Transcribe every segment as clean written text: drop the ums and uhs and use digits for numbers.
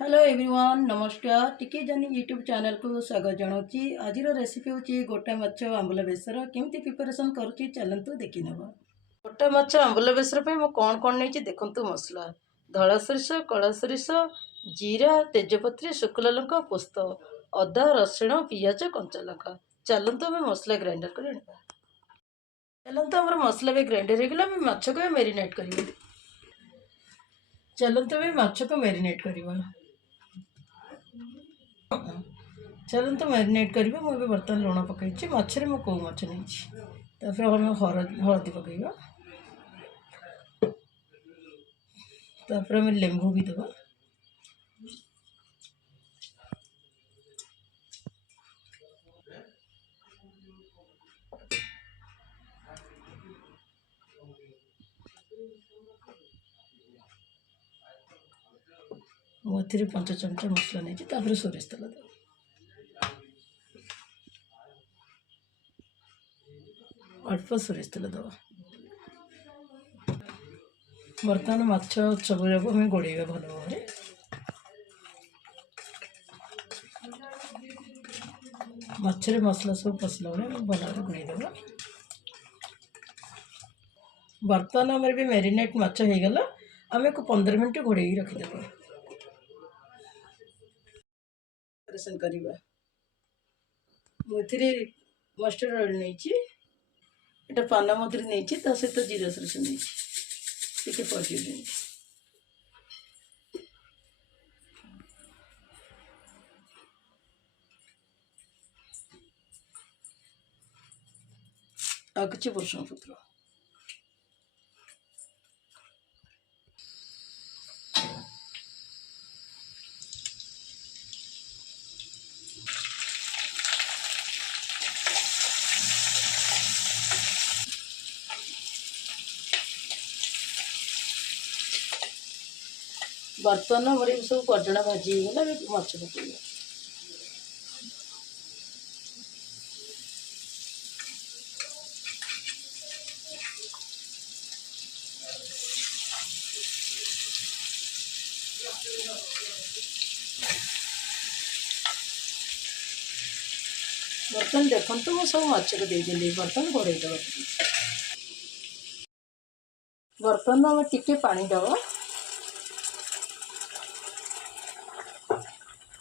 Hello everyone नमस्कार टिके जानी यूट्यूब चैनल को स्वागत जनाऊँगी। आज रेसिपी हूँ गोटा माछ आंबुल बेसर केमती प्रिपरेशन करुँची चलतु देखी नब। गोटा माछ आंबुल बेसर पे मु कौन कौन नहीं देखु मसला धला सोरिष कला सोरिष जीरा तेजपत्री शुक्ला लंका पोस्त अदा रसुण पियाज कंचा लंका। चलतु आम मसला ग्राइंडर कर चलतु आम मसला भी ग्राइंडर होगा माछ को मेरीनेट कर चलतु माछ को मेरीनेट करवा चलते मैरिनेट करेंगे। मुझे बर्तमान लुण पकई मछरे मु कौ माछ नहीं हम हलदी पकईवा आम लेंबू भी दबा मुझे 5 चमचा मसला नहीं सोरिष तेल दबा अल्प सोरिष तेल दबा बर्तमान माछ सब जाक हमें गोड़ेगा भल भाव मछरे मसला सब पसला भाई भल भाव गोड़ेदेवा। बर्तमान आम भी मैरिनेट माछ हो गला आम को 15 मिनट घोड़े रखीदे करवा। मुझे मस्टर्ड ऑयल नहीं एटा पान मधुरी नहीं सहित जीरा सोरिष नहीं पहुँचे नहीं आ कि भूषण पत्र बर्तमान हमारे सब कजड़ा भाजी गला माछ पकड़ बर्तमान देखो तो मुझे सब माछ को देदेली बर्तमान घोड़े दबा बर्तमान आम टिके पानी दबा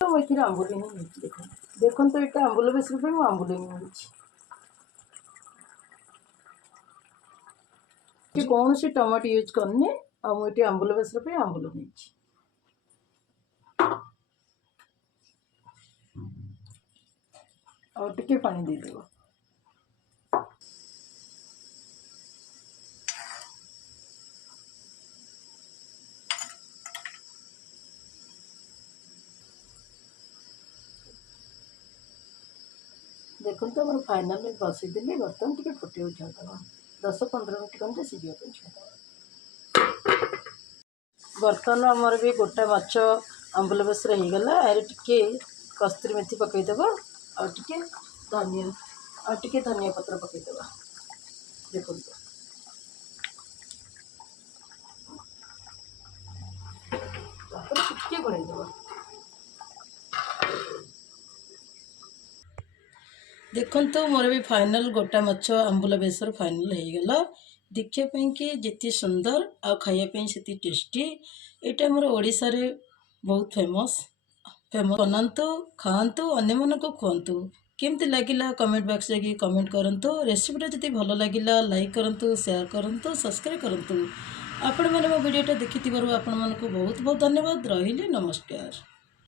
मुझे आंबुल देख देखो तो ये आंबुल बेसर पे आंबुल कौन सी टमाटो यूज करनी आमुटे आंबुल बेसर पे आंबुल और टिके पानी देदेव। देखो तो आम फाइनाल बसई देली बर्तमान टे फुटे छाड़ा 10-15 मिनट कम सीझा छाड़ा। बर्तमान आमर भी गोटा माछ आंबुल बेसर हो गला आर टे कस्तूरी मेथी पकईदेव और टे धनिया पत्र पकईदेव। देखो टे घोड़ेदेव देखो तो मोर भी फाइनल गोटा माछ आंबुल बेसर फाइनल हो गला देखापी कि जिते सुंदर आ खायापी से टेस्टी यहाँ मोर ओडिशा रे बहुत फेमस फेमस बनातु खातु अन्य मन को खुआतु केमती लगिला कमेंट बॉक्स जाकि कमेंट करंतु। रेसिपीटा जदि भल लगिला लाइक करंतु शेयर करंतु सब्सक्राइब करंतु। आपण माने मो वीडियोटा देखिथिबारु आपण मानकु बहुत बहुत धन्यवाद। रहिले नमस्कार।